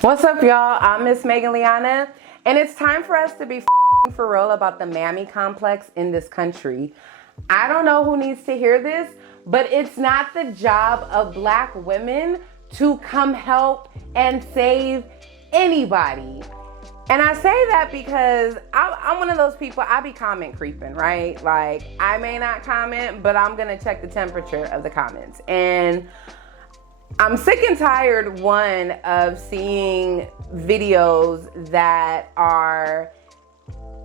What's up, y'all? I'm Miss Megan Liana, and it's time for us to be for real about the Mammy Complex in this country. I don't know who needs to hear this, but it's not the job of Black women to come help and save anybody. And I say that because I'm one of those people, I be comment creeping, right? Like, I may not comment, but I'm gonna check the temperature of the comments. And I'm sick and tired, one, of seeing videos that are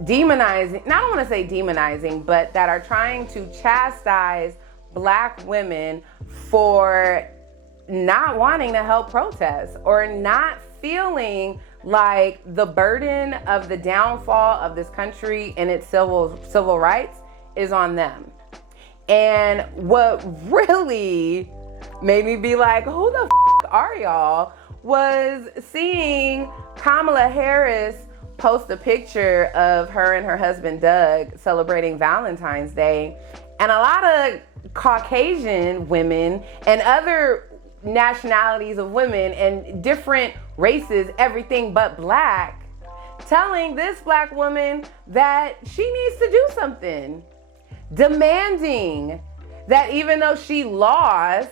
demonizing, I don't want to say demonizing, but that are trying to chastise Black women for not wanting to help protest or not feeling like the burden of the downfall of this country and its civil rights is on them. And what really made me be like, who the are y'all, was seeing Kamala Harris post a picture of her and her husband Doug celebrating Valentine's Day, and a lot of Caucasian women and other nationalities of women and different races, everything but Black, telling this Black woman that she needs to do something, demanding that even though she lost,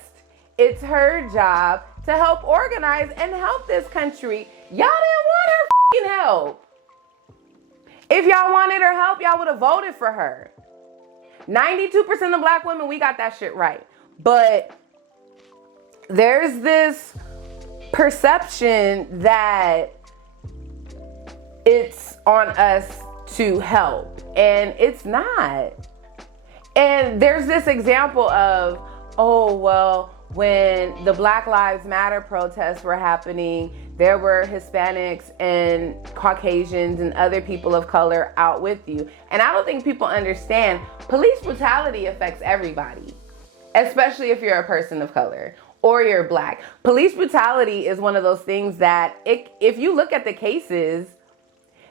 it's her job to help organize and help this country. Y'all didn't want her fucking help. If y'all wanted her help, y'all would have voted for her. 92% of Black women, we got that shit right. But there's this perception that it's on us to help, and it's not. And there's this example of, oh, well, when the Black Lives Matter protests were happening, there were Hispanics and Caucasians and other people of color out with you. And I don't think people understand police brutality affects everybody, especially if you're a person of color or you're Black. Police brutality is one of those things that if you look at the cases,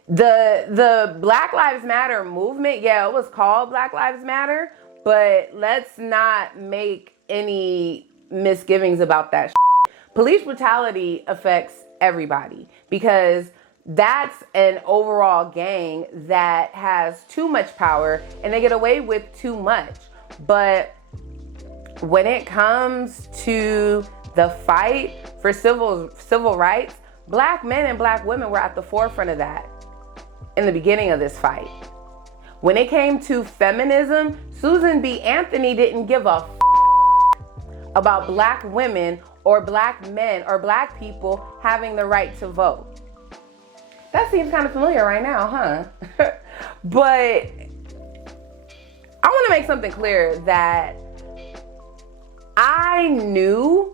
the Black Lives Matter movement, yeah, it was called Black Lives Matter, but let's not make any misgivings about that. Police brutality affects everybody because that's an overall gang that has too much power and they get away with too much. But when it comes to the fight for civil rights, Black men and Black women were at the forefront of that in the beginning of this fight. When it came to feminism, Susan B. Anthony didn't give a about Black women or Black men or Black people having the right to vote. That seems kind of familiar right now, huh? But I want to make something clear that I knew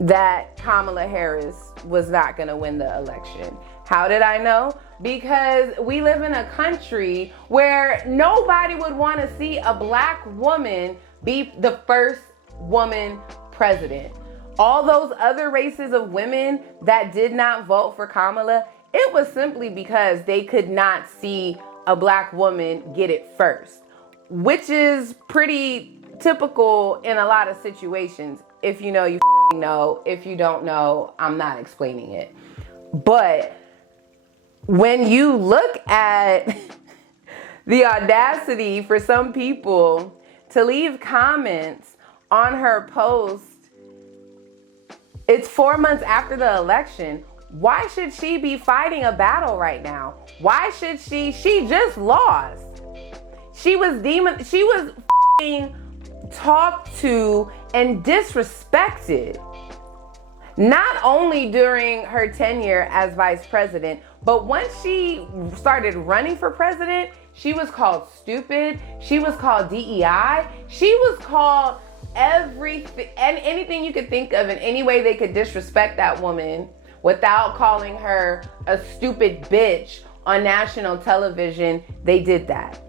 that Kamala Harris was not going to win the election. How did I know? Because we live in a country where nobody would want to see a Black woman be the first woman president. All those other races of women that did not vote for Kamala, it was simply because they could not see a Black woman get it first, which is pretty typical in a lot of situations. If you know, you know. If you don't know, I'm not explaining it. But when you look at the audacity for some people to leave comments on her post, it's 4 months after the election. Why should she be fighting a battle right now? Why should she just lost. She was talked to and disrespected. Not only during her tenure as vice president, but once she started running for president, she was called stupid. She was called DEI. She was called everything and anything you could think of in any way they could disrespect that woman without calling her a stupid bitch on national television. They did that.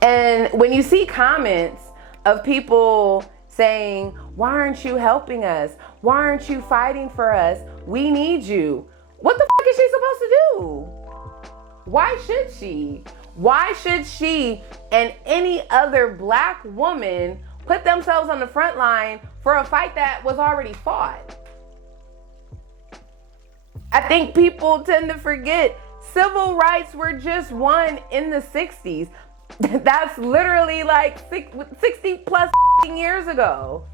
And when you see comments of people saying, why aren't you helping us? Why aren't you fighting for us? We need you. What the fuck is she supposed to do? Why should she? Why should she and any other Black woman put themselves on the front line for a fight that was already fought? I think people tend to forget civil rights were just won in the 60s. That's literally like 60 plus years ago.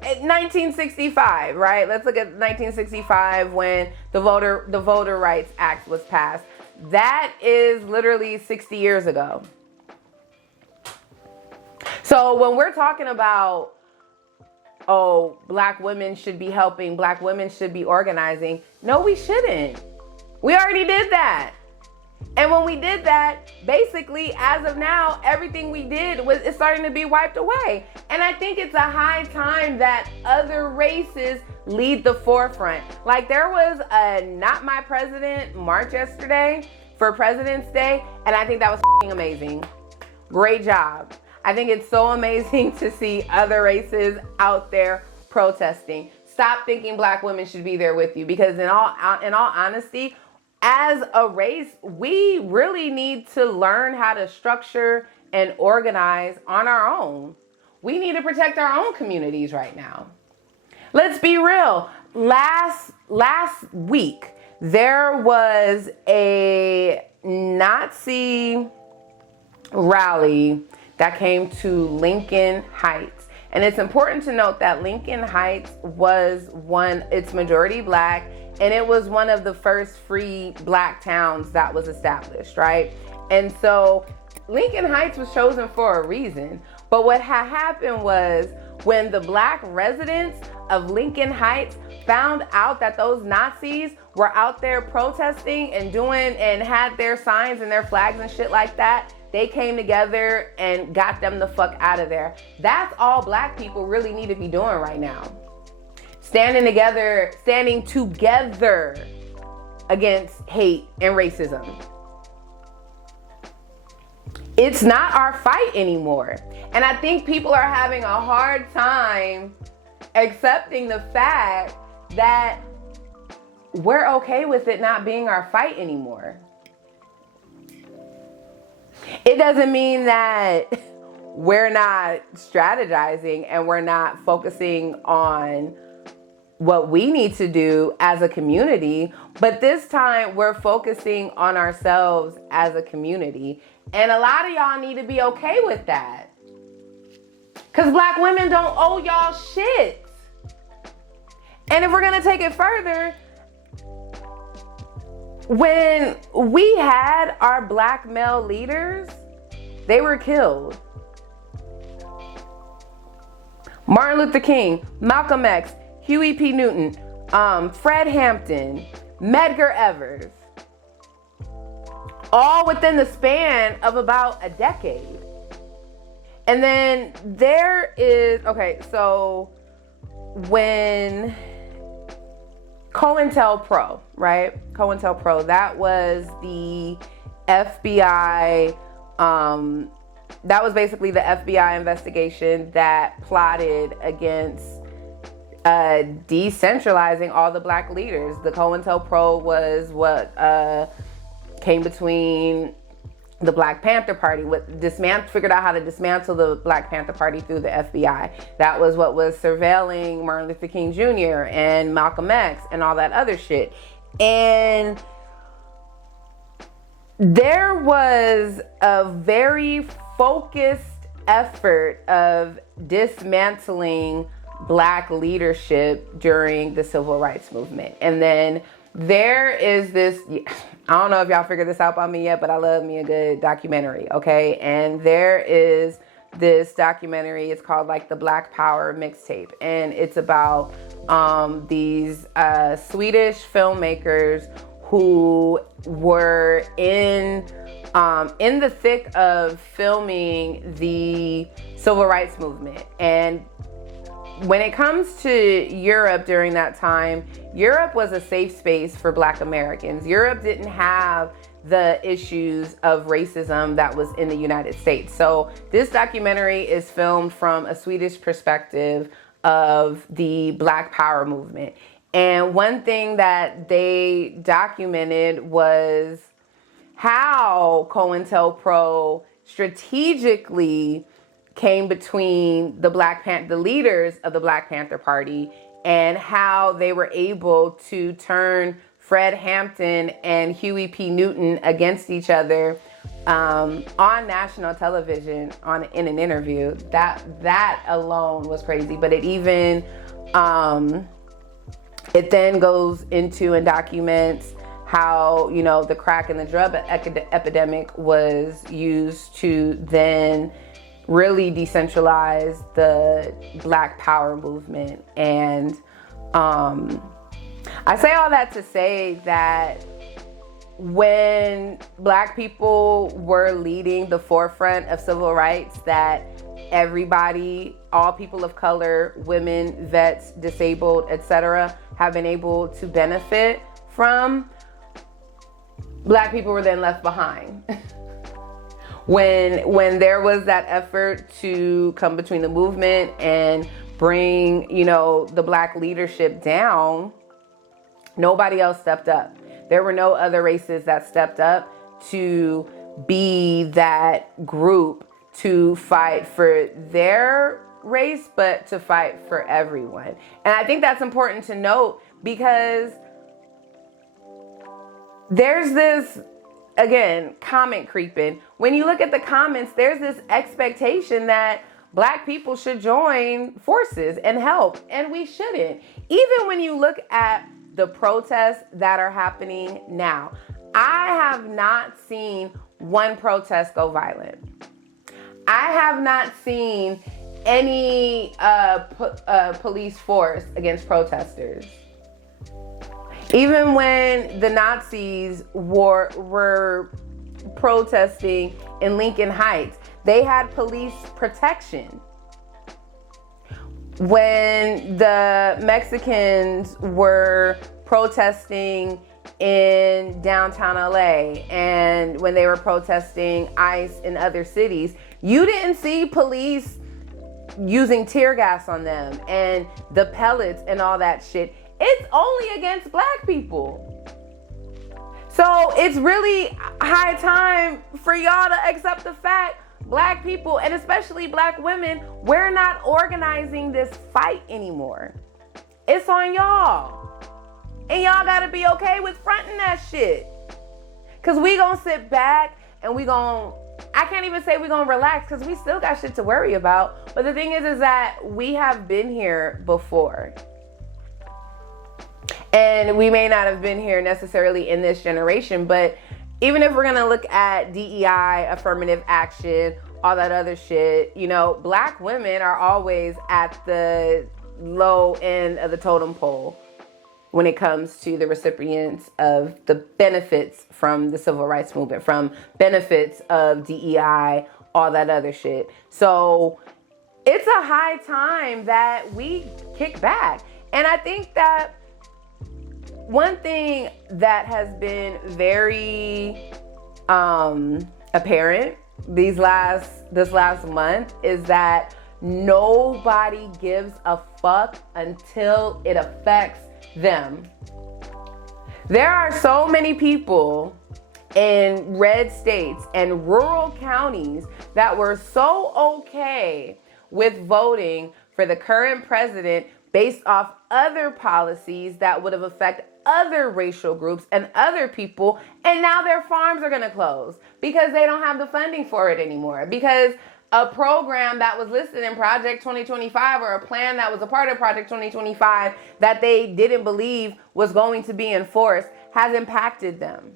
1965, right? Let's look at 1965 when the Voter Rights Act was passed. That is literally 60 years ago. So when we're talking about, oh, black women should be helping, black women should be organizing, no, we shouldn't. We already did that. And when we did that, basically, as of now, everything we did is starting to be wiped away. And I think it's a high time that other races lead the forefront. Like, there was a Not My President march yesterday for President's Day, and I think that was amazing. Great job. I think it's so amazing to see other races out there protesting. Stop thinking black women should be there with you, because in all honesty, as a race, we really need to learn how to structure and organize on our own. We need to protect our own communities right now. Let's be real. Last week, there was a Nazi rally that came to Lincoln Heights. And it's important to note that Lincoln Heights was it's majority black, and it was one of the first free black towns that was established, right? And so Lincoln Heights was chosen for a reason. But what had happened was, when the black residents of Lincoln Heights found out that those Nazis were out there protesting and had their signs and their flags and shit like that, they came together and got them the fuck out of there. That's all black people really need to be doing right now. Standing together against hate and racism. It's not our fight anymore. And I think people are having a hard time accepting the fact that we're okay with it not being our fight anymore. It doesn't mean that we're not strategizing and we're not focusing on what we need to do as a community, but this time we're focusing on ourselves as a community. And a lot of y'all need to be okay with that. Because black women don't owe y'all shit. And if we're going to take it further, when we had our black male leaders, they were killed. Martin Luther King, Malcolm X, Huey P. Newton, Fred Hampton, Medgar Evers, all within the span of about a decade. And then there is, so when COINTELPRO, right? COINTELPRO, that was the FBI, that was basically the FBI investigation that plotted against decentralizing all the black leaders. The COINTELPRO was what came between the Black Panther Party, figured out how to dismantle the Black Panther Party through the FBI. That was what was surveilling Martin Luther King Jr. and Malcolm X and all that other shit. And there was a very focused effort of dismantling black leadership during the civil rights movement. And then there is this, I don't know if y'all figured this out by me yet, but I love me a good documentary, okay? And there is this documentary, it's called like the Black Power Mixtape. And it's about these Swedish filmmakers who were in the thick of filming the civil rights movement. And when it comes to Europe during that time, Europe was a safe space for Black Americans. Europe didn't have the issues of racism that was in the United States. So this documentary is filmed from a Swedish perspective of the Black Power movement. And one thing that they documented was how COINTELPRO strategically came between the leaders of the Black Panther Party, and how they were able to turn Fred Hampton and Huey P. Newton against each other on national television in an interview. That alone was crazy. But it even it then goes into and documents how, you know, the crack and the drug epidemic was used to then really decentralize the Black Power movement. And I say all that to say that when Black people were leading the forefront of civil rights, that everybody, all people of color, women, vets, disabled, etc., have been able to benefit from, Black people were then left behind. When there was that effort to come between the movement and bring, you know, the Black leadership down, nobody else stepped up. There were no other races that stepped up to be that group to fight for their race, but to fight for everyone. And I think that's important to note, because there's this, again, comment creeping. When you look at the comments, there's this expectation that Black people should join forces and help, and we shouldn't. Even when you look at the protests that are happening now, I have not seen one protest go violent. I have not seen any police force against protesters. Even when the Nazis were protesting in Lincoln Heights, they had police protection. When the Mexicans were protesting in downtown LA, and when they were protesting ICE in other cities, you didn't see police using tear gas on them and the pellets and all that shit. It's only against Black people. So it's really high time for y'all to accept the fact, Black people, and especially Black women, we're not organizing this fight anymore. It's on y'all. And y'all gotta be okay with fronting that shit. Cause we gonna sit back and I can't even say we gonna relax, cause we still got shit to worry about. But the thing is that we have been here before. And we may not have been here necessarily in this generation, but even if we're gonna look at DEI, affirmative action, all that other shit, you know, Black women are always at the low end of the totem pole when it comes to the recipients of the benefits from the civil rights movement, from benefits of DEI, all that other shit. So it's a high time that we kick back. And I think that one thing that has been very apparent this last month is that nobody gives a fuck until it affects them. There are so many people in red states and rural counties that were so okay with voting for the current president based off other policies that would have affected other racial groups and other people, and now their farms are gonna close because they don't have the funding for it anymore, because a program that was listed in Project 2025 or a plan that was a part of Project 2025 that they didn't believe was going to be enforced has impacted them.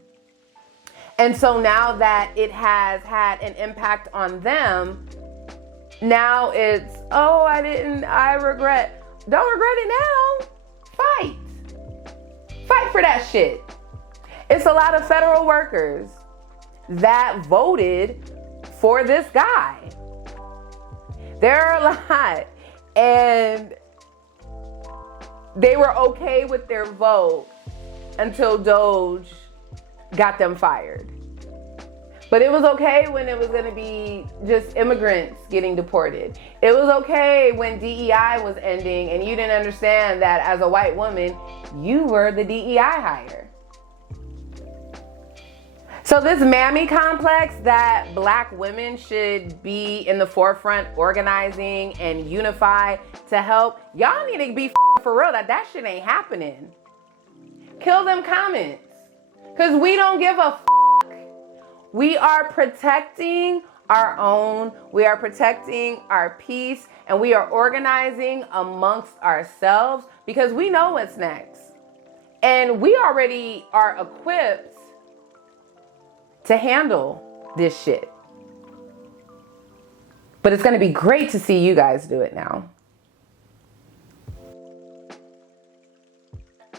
And so now that it has had an impact on them, now it's, oh, I regret. Don't regret it now. Fight. Fight for that shit. It's a lot of federal workers that voted for this guy. There are a lot. And they were okay with their vote until Doge got them fired. But it was okay when it was going to be just immigrants getting deported. It was okay when DEI was ending and you didn't understand that as a white woman, you were the DEI hire. So this Mammy Complex that Black women should be in the forefront organizing and unify to help, y'all need to be for real that shit ain't happening. kill them comments. Because we don't give a We are protecting our own. We are protecting our peace. And we are organizing amongst ourselves because we know what's next. And we already are equipped to handle this shit. But it's going to be great to see you guys do it now.